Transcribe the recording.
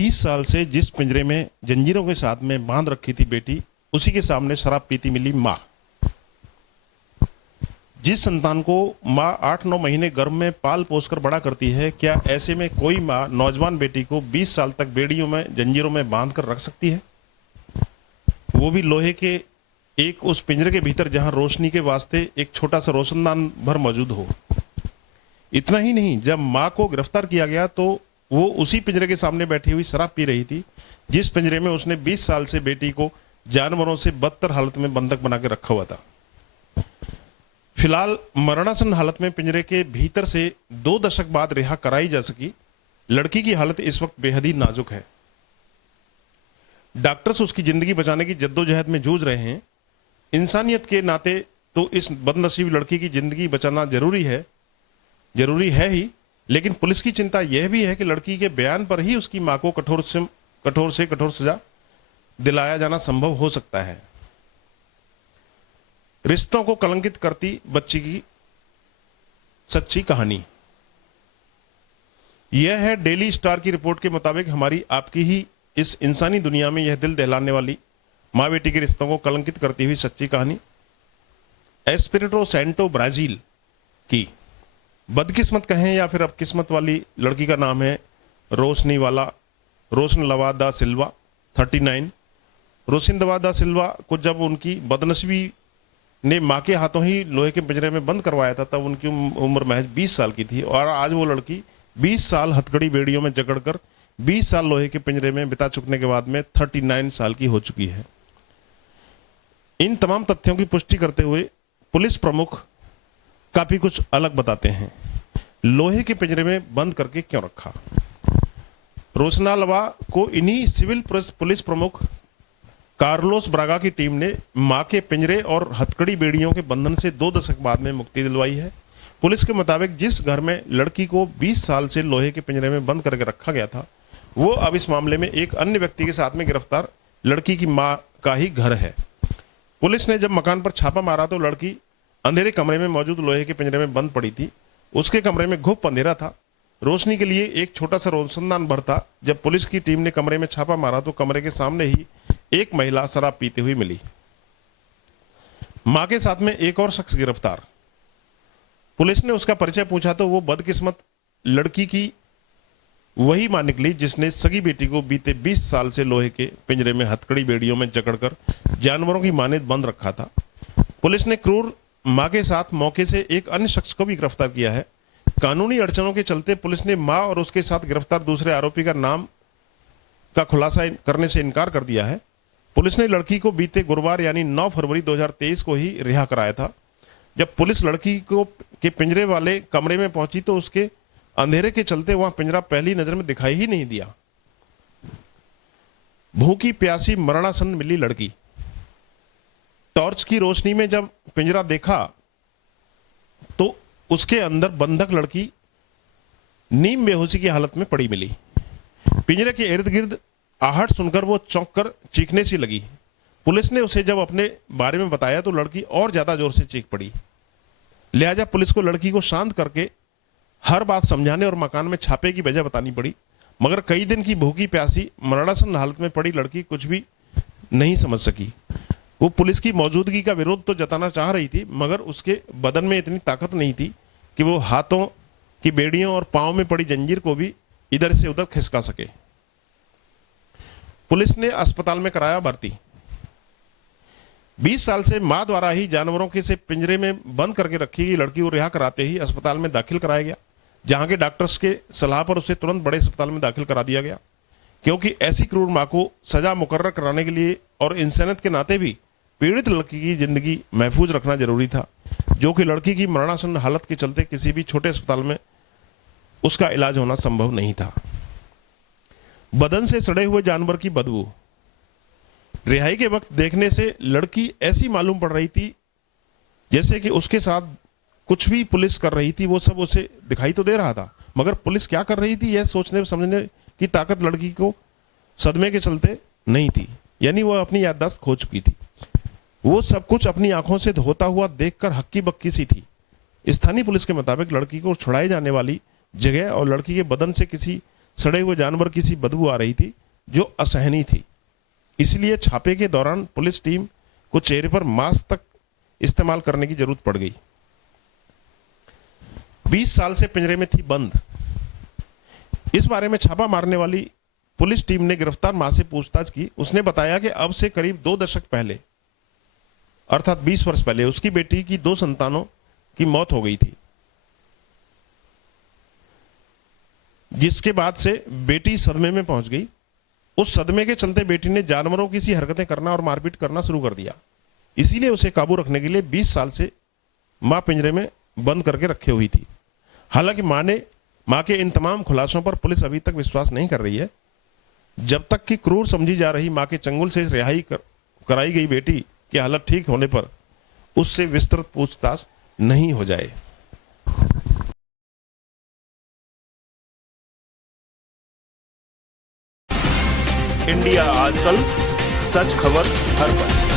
20 साल से जिस पिंजरे में जंजीरों के साथ में बांध रखी थी बेटी, उसी के सामने शराब पीती मिली माँ। जिस संतान को माँ 8-9 महीने गर्भ में पाल पोस कर बड़ा करती है, क्या ऐसे में कोई माँ नौजवान बेटी को 20 साल तक बेड़ियों में जंजीरों में बांध कर रख सकती है? वो भी लोहे के एक उस पिंजरे के भीतर जहां रोशनी के वास्ते एक छोटा सा रोशनदान भर मौजूद हो। इतना ही नहीं, जब माँ को गिरफ्तार किया गया तो वो उसी पिंजरे के सामने बैठी हुई शराब पी रही थी, जिस पिंजरे में उसने 20 साल से बेटी को जानवरों से बदतर हालत में बंधक बना के रखा हुआ था। फिलहाल मरणासन हालत में पिंजरे के भीतर से 2 दशक बाद रिहा कराई जा सकी लड़की की हालत इस वक्त बेहद ही नाजुक है। डॉक्टर्स उसकी जिंदगी बचाने की जद्दोजहद में जूझ रहे हैं। इंसानियत के नाते तो इस बदनसीब लड़की की जिंदगी बचाना जरूरी है ही, लेकिन पुलिस की चिंता यह भी है कि लड़की के बयान पर ही उसकी मां को कठोर से कठोर सजा दिलाया जाना संभव हो सकता है। रिश्तों को कलंकित करती बच्ची की सच्ची कहानी। यह है डेली स्टार की रिपोर्ट के मुताबिक हमारी आपकी ही इस इंसानी दुनिया में यह दिल दहलाने वाली मां बेटी के रिश्तों को कलंकित करती हुई सच्ची कहानी एस्पिरिटो सैंटो ब्राजील की। बदकिस्मत कहें या फिर अब किस्मत वाली लड़की का नाम है रोशनलवा दा सिल्वा 39। रोशिनदवा दा सिल्वा को जब उनकी बदनसीबी ने मां के हाथों ही लोहे के पिंजरे में बंद करवाया था, तब उनकी उम्र महज 20 साल की थी और आज वो लड़की 20 साल हथकड़ी बेड़ियों में जकड़कर 20 साल लोहे के पिंजरे में बिता चुकने के बाद में 39 साल की हो चुकी है। इन तमाम तथ्यों की पुष्टि करते हुए पुलिस प्रमुख काफी कुछ अलग बताते हैं। लोहे के पिंजरे में बंद करके क्यों रखा? रोशनालवा को इन्हीं सिविल पुलिस प्रमुख कार्लोस ब्रागा की टीम ने मां के पिंजरे और हथकड़ी बेड़ियों के बंधन से 2 दशक बाद में मुक्ति दिलवाई है। पुलिस के मुताबिक जिस घर में लड़की को 20 साल से लोहे के पिंजरे में बंद करके रखा गया था, वो अब इस मामले में एक अन्य व्यक्ति के साथ में गिरफ्तार लड़की की मां का ही घर है। पुलिस ने जब मकान पर छापा मारा तो लड़की अंधेरे कमरे में मौजूद लोहे के पिंजरे में बंद पड़ी थी। उसके कमरे में घुप अंधेरा था, रोशनी के लिए एक छोटा सा रोशनदान भर था। जब पुलिस की टीम ने कमरे में छापा मारा तो कमरे के सामने ही एक महिला शराब पीती हुई मिली। मां के साथ में एक और शख्स गिरफ्तार। पुलिस ने उसका परिचय पूछा तो वो बदकिस्मत लड़की की वही मां निकली जिसने सगी बेटी को बीते 20 साल से लोहे के पिंजरे में हथकड़ी बेड़ियों में जकड़कर जानवरों की मानेत बंद रखा था। पुलिस ने क्रूर मां के साथ मौके से एक अन्य शख्स को भी गिरफ्तार किया है। कानूनी अड़चनों के चलते पुलिस ने मां और उसके साथ गिरफ्तार दूसरे आरोपी का नाम का खुलासा करने से इनकार कर दिया है। पुलिस ने लड़की को बीते गुरुवार यानी 9 फरवरी 2023 को ही रिहा कराया था। जब पुलिस लड़की को के पिंजरे वाले कमरे में पहुंची तो उसके अंधेरे के चलते वहां पिंजरा पहली नजर में दिखाई ही नहीं दिया। भूखी प्यासी मरणासन मिली लड़की। टॉर्च की रोशनी में जब पिंजरा देखा तो उसके अंदर बंधक लड़की नीम बेहोशी की हालत में पड़ी मिली। पिंजरे के इर्द गिर्द आहट सुनकर वो चौंक कर चीखने सी लगी। पुलिस ने उसे जब अपने बारे में बताया तो लड़की और ज्यादा जोर से चीख पड़ी। लिहाजा पुलिस को लड़की को शांत करके हर बात समझाने और मकान में छापे की वजह बतानी पड़ी। मगर कई दिन की भूखी प्यासी मरणासन हालत में पड़ी लड़की कुछ भी नहीं समझ सकी। वो पुलिस की मौजूदगी का विरोध तो जताना चाह रही थी, मगर उसके बदन में इतनी ताकत नहीं थी कि वो हाथों की बेड़ियों और पांव में पड़ी जंजीर को भी इधर से उधर खिसका सके। पुलिस ने अस्पताल में कराया भर्ती। 20 साल से मां द्वारा ही जानवरों के से पिंजरे में बंद करके रखी गई लड़की को रिहा कराते ही अस्पताल में दाखिल कराया गया, जहां के डॉक्टर्स के सलाह पर उसे तुरंत बड़े अस्पताल में दाखिल करा दिया गया, क्योंकि ऐसी क्रूर मां को सजा मुकर्रर कराने के लिए और इंसानियत के नाते भी पीड़ित लड़की की जिंदगी महफूज रखना जरूरी था, जो कि लड़की की मरणासन हालत के चलते किसी भी छोटे अस्पताल में उसका इलाज होना संभव नहीं था। बदन से सड़े हुए जानवर की बदबू। रिहाई के वक्त देखने से लड़की ऐसी मालूम पड़ रही थी जैसे कि उसके साथ कुछ भी पुलिस कर रही थी वो सब उसे दिखाई तो दे रहा था, मगर पुलिस क्या कर रही थी यह सोचने समझने की ताकत लड़की को सदमे के चलते नहीं थी, यानी वह अपनी याददाश्त खो चुकी थी। वो सब कुछ अपनी आंखों से होता हुआ देखकर हक्की बक्की सी थी। स्थानीय पुलिस के मुताबिक लड़की को छुड़ाई जाने वाली जगह और लड़की के बदन से किसी सड़े हुए जानवर की सी बदबू आ रही थी जो असहनीय थी। इसलिए छापे के दौरान पुलिस टीम को चेहरे पर मास्क तक इस्तेमाल करने की जरूरत पड़ गई। 20 साल से पिंजरे में थी बंद। इस बारे में छापा मारने वाली पुलिस टीम ने गिरफ्तार मां से पूछताछ की। उसने बताया कि अब से करीब 2 दशक पहले, अर्थात 20 वर्ष पहले, उसकी बेटी की 2 संतानों की मौत हो गई थी, जिसके बाद से बेटी सदमे में पहुंच गई। उस सदमे के चलते बेटी ने जानवरों की सी हरकतें करना और मारपीट करना शुरू कर दिया। इसीलिए उसे काबू रखने के लिए 20 साल से मां पिंजरे में बंद करके रखी हुई थी। हालांकि मां के इन तमाम खुलासों पर पुलिस अभी तक विश्वास नहीं कर रही है। जब तक कि क्रूर समझी जा रही मां के चंगुल से रिहाई कराई गई बेटी की हालत ठीक होने पर उससे विस्तृत पूछताछ नहीं हो जाए। इंडिया आजकल, सच खबर हर पल।